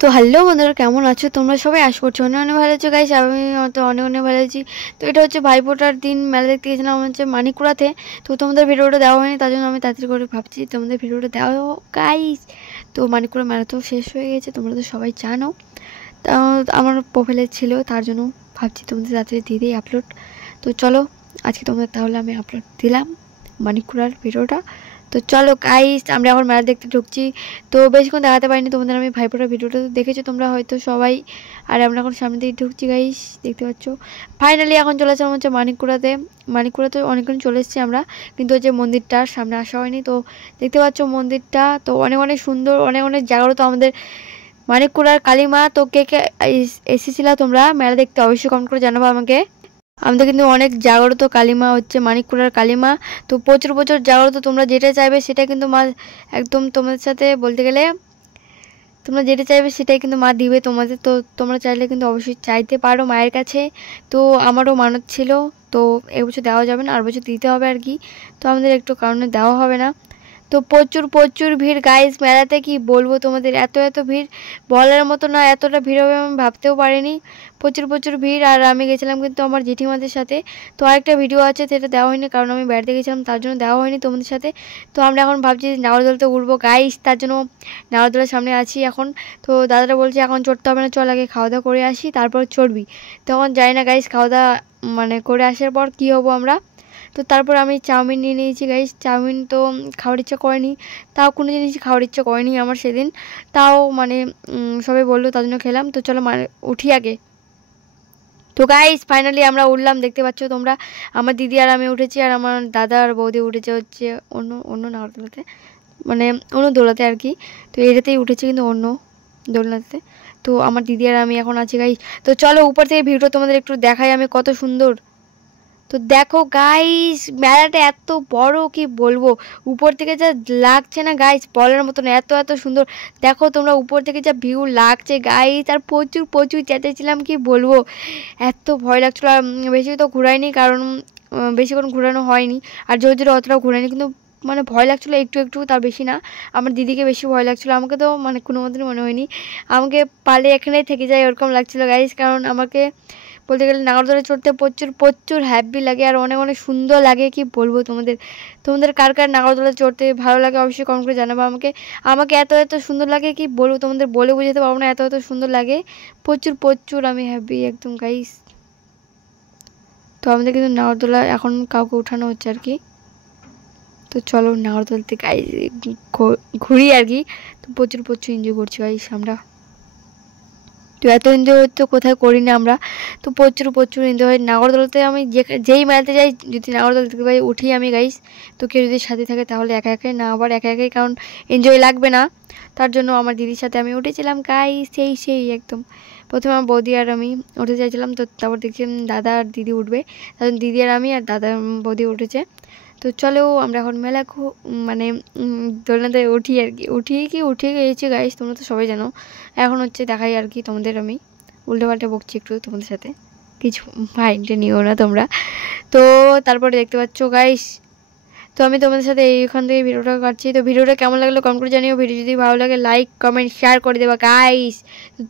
তো হ্যালো বন্ধুরা, কেমন আছো তোমরা সবাই? আশা করছো অনেক অনেক ভালো আছো গাইস। আমি তো অনেক অনেক ভালো আছি। তো এটা হচ্ছে ভাইফোঁটার দিন মেলা দেখতে গেছিলাম হচ্ছে মানিককুড়াতে। তো তোমাদের ভিডিওটা দেওয়া হয়নি, তার জন্য আমি তাড়াতাড়ি করে ভাবছি তোমাদের ভিডিওটা দেওয়া গাইস। তো মানিককুড়া মেলা তো শেষ হয়ে গেছে, তোমরা তো সবাই জানো। তা আমার প্রোফাইলে ছিল, তার জন্য ভাবছি তোমাদের তাড়াতাড়ি দিয়ে দিই আপলোড। তো চলো আজকে তোমাদের তাহলে আমি আপলোড দিলাম মানিককুড়ার ভিডিওটা। তো চলো গাইস, আমরা এখন মেলা দেখতে ঢুকছি। তো বেশিক্ষণ দেখাতে পারিনি তোমাদের আমি ভাইফোঁটার ভিডিওটা তো দেখেছো তোমরা হয়তো সবাই। আর আমরা এখন সামনে দিকে ঢুকছি গাইস, দেখতে পাচ্ছ। ফাইনালি এখন চলে আসলাম হচ্ছে মানিককুড়াতে। মানিককুড়াতে অনেকক্ষণ চলে এসেছি আমরা, কিন্তু হচ্ছে মন্দিরটার সামনে আসা হয়নি। তো দেখতে পাচ্ছ মন্দিরটা তো অনেক অনেক সুন্দর, অনেক অনেক জাগ্রত আমাদের মানিককুড়ার কালীমা। তো কে কে এসেছিলা তোমরা মেলা দেখতে অবশ্যই কমেন্ট করে জানাবো আমাকে। আমাদের কিন্তু অনেক জাগ্রত কালীমা হচ্ছে মানিককুড়ার কালীমা। তো প্রচুর প্রচুর জাগ্রত, তোমরা যেটা চাইবে সেটা কিন্তু মা একদম তোমাদের সাথে বলতে গেলে তোমরা যেটা চাইবে সেটাই কিন্তু মা দিবে তোমাদের। তো তোমরা চাইলে কিন্তু অবশ্যই চাইতে পারো মায়ের কাছে। তো আমারও মানত ছিল, তো এবছর দেওয়া যাবে না, আর বছর দিতে হবে আর কি। তো আমাদের একটু কারণে দেওয়া হবে না। তো প্রচুর প্রচুর ভিড় গাইস মেলাতে, কি বলবো তোমাদের, এত এত ভিড় বলার মতো না। এতটা ভিড় হবে আমি ভাবতেও পারিনি, প্রচুর প্রচুর ভিড়। আর আমি গেছিলাম কিন্তু আমার জেঠিমাদের সাথে। তো আরেকটা ভিডিও আছে, সেটা দেওয়া হয়নি কারণ আমি বেড়াতে গেছিলাম, তার জন্য দেওয়া হয়নি তোমাদের সাথে। তো আমরা এখন ভাবছি নাগরদোলাতে উঠবো গাইস, তার জন্য নাগরদোলার সামনে আছি এখন। তো দাদারা বলছে এখন চড়তে হবে না, চল আগে খাওয়া দাওয়া করে আসি তারপর চড়বি। তখন যাই না গাইস, খাওয়া দাওয়া মানে করে আসার পর কী হবো আমরা। তো তারপর আমি চাউমিন নিয়ে নিয়েছি গাইস। চাউমিন তো খাওয়ার ইচ্ছা করেনি, তাও কোনো জিনিস খাওয়ার ইচ্ছা করেনি আমার সেদিন। তাও মানে সবাই বললো তার জন্য খেলাম। তো চলো মানে উঠি আগে। তো গাইস ফাইনালি আমরা উঠলাম, দেখতে পাচ্ছ তোমরা। আমার দিদি আর আমি উঠেছি, আর আমার দাদা আর বৌদি উঠেছে হচ্ছে অন্য অন্য নাগরদোলাতে, মানে অন্য দোলাতে আর কি। তো এটাতেই উঠেছে কিন্তু অন্য দোলনাতে। তো আমার দিদি আর আমি এখন আছি গাইস। তো চলো উপর থেকে ভিউটা তোমাদের একটু দেখাই আমি, কত সুন্দর। তো দেখো গাইস মেলাটা এত বড়, কি বলবো, উপর থেকে যা লাগছে না গাইস বলার মতো না, এত এত সুন্দর। দেখো তোমরা উপর থেকে যা ভিউ লাগছে গাইস, আর প্রচুর প্রচুর চেঁচাইছিলাম, কি বলবো, এত ভয় লাগছিল। আর বেশি তো ঘুরাইনি কারণ বেশিক্ষণ ঘুরানো হয়নি, আর জোরে জোরে অতটাও ঘুরাইনি, কিন্তু মানে ভয় লাগছিলো একটু একটু, তার বেশি না। আমার দিদিকে বেশি ভয় লাগছিলো, আমাকে তো মানে কোনো মতনই মনে হয়নি। আমাকে পালে এখানেই থেকে যায় ওরকম লাগছিলো গাইস, কারণ আমাকে বলতে গেলে নাগরদোলায় চড়তে প্রচুর প্রচুর হ্যাপি লাগে, আর অনেক অনেক সুন্দর লাগে, কি বলবো তোমাদের। তোমাদের কার কার নাগরদোলায় চড়তে ভালো লাগে অবশ্যই কমেন্ট করে জানাবো আমাকে। আমাকে এত এত সুন্দর লাগে, কি বলবো তোমাদের, বলে বোঝাতে পারবো না, এত এত সুন্দর লাগে। প্রচুর প্রচুর আমি হ্যাপি একদম গাইস। তো আমাদের কিন্তু নাগরদোলা এখন কাউকে উঠানো হচ্ছে আর কি। তো চলো নাগরদোলাতে গাইস ঘুরি আর কি। তো প্রচুর প্রচুর এনজয় করছি গাইস আমরা। তো এত এনজয় তো কোথায় করি না আমরা। তো প্রচুর প্রচুর এনজয় হয় নাগরদোলাতে। আমি যেই মেলাতে যাই যদি নাগরদোলা দেখতে পাই উঠি আমি গাইস। তো কেউ যদি সাথে থাকে তাহলে একা একাই, না আবার একা একাই, কারণ এনজয় লাগবে না। তার জন্য আমার দিদির সাথে আমি উঠেছিলাম গাইস, সেই একদম প্রথমে আমার বৌদি আর আমি উঠে চাইছিলাম। তো তারপর দেখছিলাম দাদা আর দিদি উঠবে, তখন দিদি আর আমি আর দাদা বৌদি উঠেছে। তো চলো আমরা এখন মেলা মানে দোলনাতে উঠি আর কি, উঠে গিয়েছি গাইস, তোমরা তো সবাই জানো। এখন হচ্ছে দেখাই আর কি তোমাদের, আমি উল্টোপাল্টা বকছি একটু তোমাদের সাথে, কিছু মাইন্ডে নিও না তোমরা। তো তারপরে দেখতে পাচ্ছ গাইস, তো আমি তোমাদের সাথে এইখান থেকে ভিডিওটা কাটছি। তো ভিডিওটা কেমন লাগলো কমেন্ট করে জানিও। ভিডিও যদি ভালো লাগে লাইক কমেন্ট শেয়ার করে দেবা গাইস।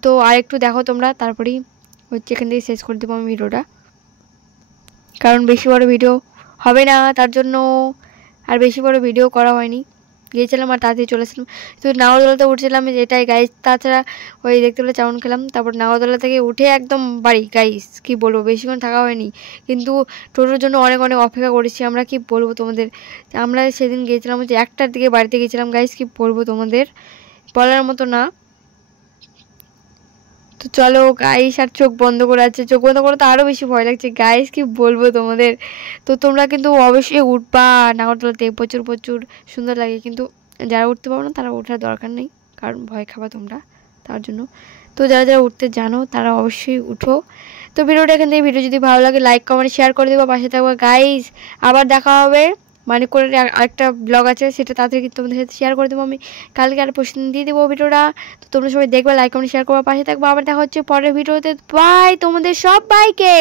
তো আরেকটু দেখো তোমরা, তারপরেই হচ্ছে এখান থেকে শেষ করে দেবো আমি ভিডিওটা, কারণ বেশি বড় ভিডিও হবে না, তার জন্য আর বেশি বড় ভিডিও করা হয়নি। গিয়েছিলাম আর তাড়াতাড়ি চলে আসলাম। তো নাগরদোলাতে উঠছিলাম এটাই গাইস, তাছাড়া ওই দেখতে পেলে চাউন খেলাম, তারপর নাগরদোলা থেকে উঠে একদম বাড়ি গাইস। কি বলবো, বেশিক্ষণ থাকা হয়নি, কিন্তু টোটোর জন্য অনেক অনেক অপেক্ষা করেছি আমরা, কি বলবো তোমাদের। আমরা সেদিন গিয়েছিলাম হচ্ছে 1টার দিকে বাড়িতে গেছিলাম গাইস, কি বলবো তোমাদের, বলার মতো না। তো চলো গাইস, আর চোখ বন্ধ করে আছে, চোখ বন্ধ করে তো আরও বেশি ভয় লাগছে গাইস, কি বলবো তোমাদের। তো তোমরা কিন্তু অবশ্যই উঠবা নাগরদোলাতে, প্রচুর প্রচুর সুন্দর লাগে, কিন্তু যারা উঠতে পারো না তারা ওঠার দরকার নেই, কারণ ভয় খাবা তোমরা তার জন্য। তো যারা যারা উঠতে জানো তারা অবশ্যই উঠো। তো ভিডিওটা এখান থেকে, ভিডিও যদি ভালো লাগে লাইক কমেন্ট শেয়ার করে দেবো, পাশে থাকবো গাইস। আবার দেখা হবে মানিককুড়ার আরেকটা ব্লগ আছে, সেটা তাড়াতাড়ি কিন্তু তোমাদের সাথে শেয়ার করে দেবো আমি কালকে, আর পরশু দিন দিয়ে দেবো ভিডিওটা। তো তোমরা সবাই দেখবে, লাইক কমেন্ট শেয়ার করবা, পাশে থাকবো। আবার দেখা হচ্ছে পরের ভিডিওতে। বাই তোমাদের সবাইকে।